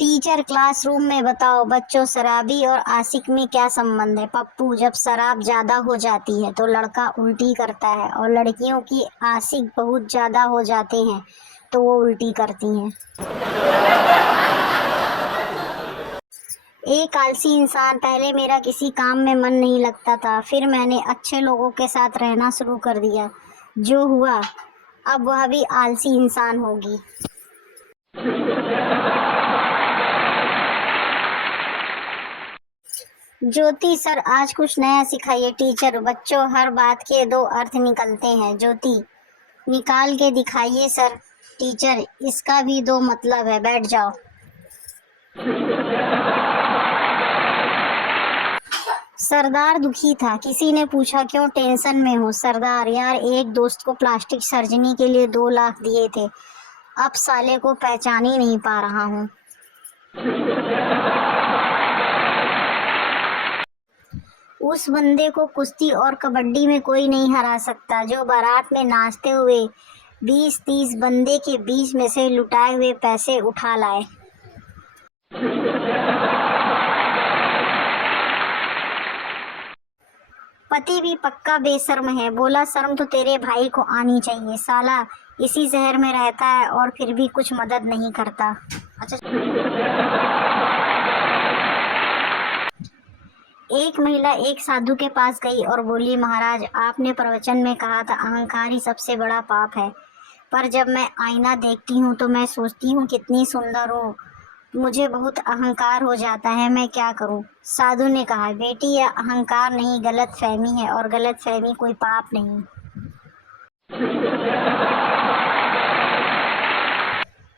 Teacher classroom में बताओ बच्चों, शराबी और आशिक में क्या संबंध है। पप्पू, जब शराब ज्यादा हो जाती है तो लड़का उल्टी करता है, और लड़कियों की आशिक बहुत ज्यादा हो जाते हैं तो वो उल्टी करती हैं। एक आलसी इंसान। पहले मेरा किसी काम में मन नहीं लगता था, फिर मैंने अच्छे लोगों के साथ रहना शुरू कर दिया। जो हुआ, अब वह भी आलसी इंसान होगी। ज्योति सर, आज कुछ नया सिखाइए। टीचर, बच्चों, हर बात के दो अर्थ निकलते हैं। ज्योति, निकाल के दिखाइए सर। टीचर, इसका भी दो मतलब है, बैठ जाओ। सरदार दुखी था। किसी ने पूछा, क्यों टेंशन में हो। सरदार, यार एक दोस्त को प्लास्टिक सर्जरी के लिए 2 लाख दिए थे, अब साले को पहचान ही नहीं पा रहा हूँ। उस बंदे को कुश्ती और कबड्डी में कोई नहीं हरा सकता जो बारात में नाचते हुए 20-30 बंदे के बीच में से लुटाए हुए पैसे उठा लाए। पति भी पक्का बेशर्म है। बोला, शर्म तो तेरे भाई को आनी चाहिए, साला इसी शहर में रहता है और फिर भी कुछ मदद नहीं करता। अच्छा, एक महिला एक साधु के पास गई और बोली, महाराज, आपने प्रवचन में कहा था अहंकार ही सबसे बड़ा पाप है, पर जब मैं आईना देखती हूँ तो मैं सोचती हूँ कितनी सुंदर हूँ, मुझे बहुत अहंकार हो जाता है, मैं क्या करूँ। साधु ने कहा, बेटी, यह अहंकार नहीं, गलत फहमी है, और गलत फहमी कोई पाप नहीं।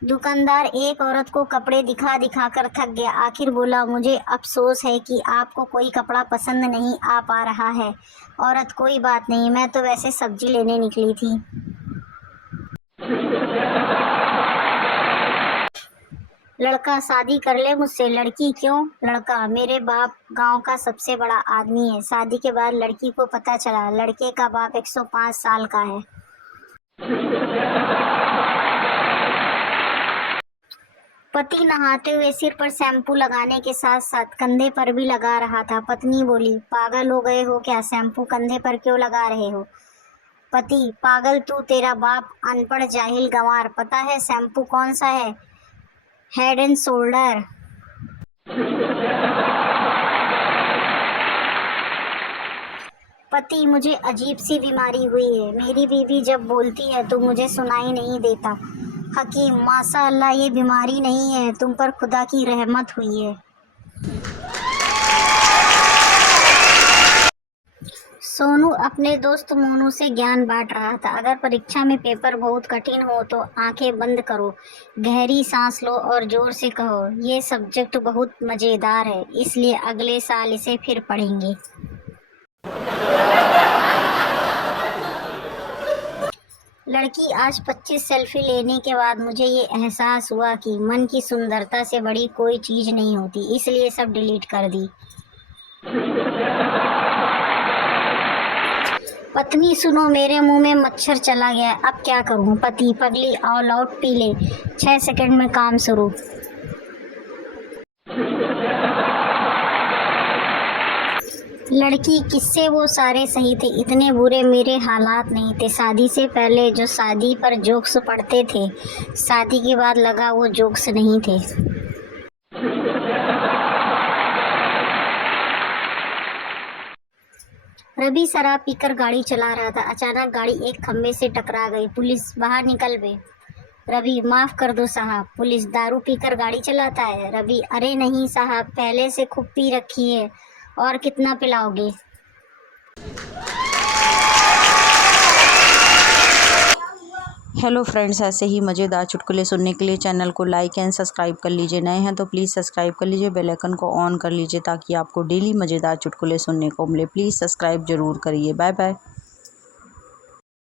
दुकानदार एक औरत को कपड़े दिखा दिखा कर थक गया। आखिर बोला, मुझे अफसोस है कि आपको कोई कपड़ा पसंद नहीं आ पा रहा है। औरत, कोई बात नहीं, मैं तो वैसे सब्जी लेने निकली थी। लड़का, शादी कर ले मुझसे। लड़की, क्यों। लड़का, मेरे बाप गांव का सबसे बड़ा आदमी है। शादी के बाद लड़की को पता चला लड़के का बाप 105 साल का है। पति नहाते हुए सिर पर शैम्पू लगाने के साथ साथ कंधे पर भी लगा रहा था। पत्नी बोली, पागल हो गए हो क्या, शैम्पू कंधे पर क्यों लगा रहे हो। पति, पागल तू, तेरा बाप अनपढ़ जाहिल गंवार, पता है शैम्पू कौन सा है, हेड एंड शोल्डर। पति, मुझे अजीब सी बीमारी हुई है, मेरी बीवी जब बोलती है तो मुझे सुनाई नहीं देता। हकीम, माशाअल्लाह, ये बीमारी नहीं है, तुम पर खुदा की रहमत हुई है। सोनू अपने दोस्त मोनू से ज्ञान बांट रहा था। अगर परीक्षा में पेपर बहुत कठिन हो तो आंखें बंद करो, गहरी सांस लो और जोर से कहो, ये सब्जेक्ट बहुत मज़ेदार है, इसलिए अगले साल इसे फिर पढ़ेंगे। लड़की, आज 25 सेल्फी लेने के बाद मुझे ये एहसास हुआ कि मन की सुंदरता से बड़ी कोई चीज़ नहीं होती, इसलिए सब डिलीट कर दी। पत्नी, सुनो, मेरे मुंह में मच्छर चला गया, अब क्या करूं। पति, पगली, ऑल आउट पी ले, 6 सेकंड में काम शुरू। लड़की, किससे वो सारे सही थे, इतने बुरे मेरे हालात नहीं थे। शादी से पहले जो शादी पर जोक्स पढ़ते थे, शादी के बाद लगा वो जोक्स नहीं थे। रवि शराब पीकर गाड़ी चला रहा था। अचानक गाड़ी एक खंबे से टकरा गई। पुलिस, बाहर निकल बे। रवि, माफ कर दो साहब, पुलिस दारू पीकर गाड़ी चलाता है। रवि, अरे नहीं साहब, पहले से खूब पी रखी है, और कितना पिलाओगे। हेलो फ्रेंड्स, ऐसे ही मज़ेदार चुटकुले सुनने के लिए चैनल को लाइक एंड सब्सक्राइब कर लीजिए। नए हैं तो प्लीज़ सब्सक्राइब कर लीजिए, बेल आइकन को ऑन कर लीजिए ताकि आपको डेली मज़ेदार चुटकुले सुनने को मिले। प्लीज़ सब्सक्राइब ज़रूर करिए। Bye bye.